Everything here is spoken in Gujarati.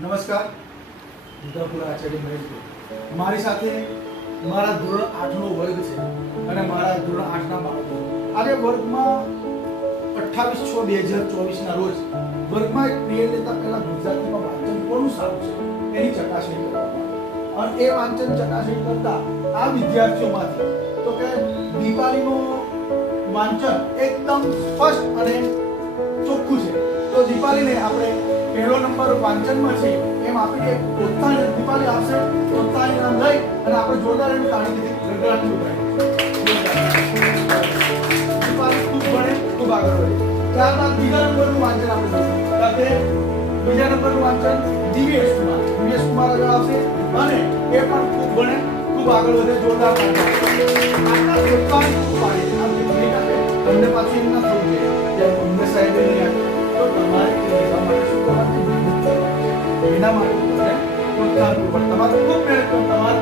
નમસ્કાર, વિદ્યાપુરા આચાર્ય મહેશભાઈ. મારી સાથે મારા ધોરણ 8નો વર્ગ છે અને મારા ધોરણ 8ના બાળકો. આજે વર્ગમાં 28/6/2024 ના રોજ વર્ગમાં એક પીરિયડ લેતા પહેલા ગુજરાતીમાં વાંચન કોનું સારું છે એની ચકાસણી કરવામાં અને એ વાંચન ચકાસણી કરતા આ વિદ્યાર્થીઓમાંથી તો કે દીપાલીનું વાંચન એકદમ સ્પષ્ટ અને ચોખ્ખું છે. તો દીપાલીને આપણે પહેલો નંબર વાંચનમાં છે એમ આપીને પ્રોત્સાહન દીપાલી આપશે. પ્રોત્સાહન નામ લઈ અને આપણે જોરદાર એનું તાળીથી ગણગણાટ દીપાલી ખૂબ ભણે, ખૂબ આગળ વધે. ત્યારબાદ બીજા નંબરનું વાંચન આપણે જોઈશું. બીજા નંબરનું વાંચન દિવ્યેશ કુમાર આગળ આવશે અને એ પણ ખૂબ ભણે, ખૂબ આગળ વધે. જોરદાર આટલા પ્રોત્સાહન ખૂબ પાડે. આમ દીકરી આપે તમને પાછું એમ ના થવું જોઈએ જ્યારે તમને સાહેબે નહીં આપે તો તમારે લેવા માટે શું કરવાનું? એના માટે પ્રોત્સાહન કરવું. તમારે ખૂબ મહેનત કરો. તમારે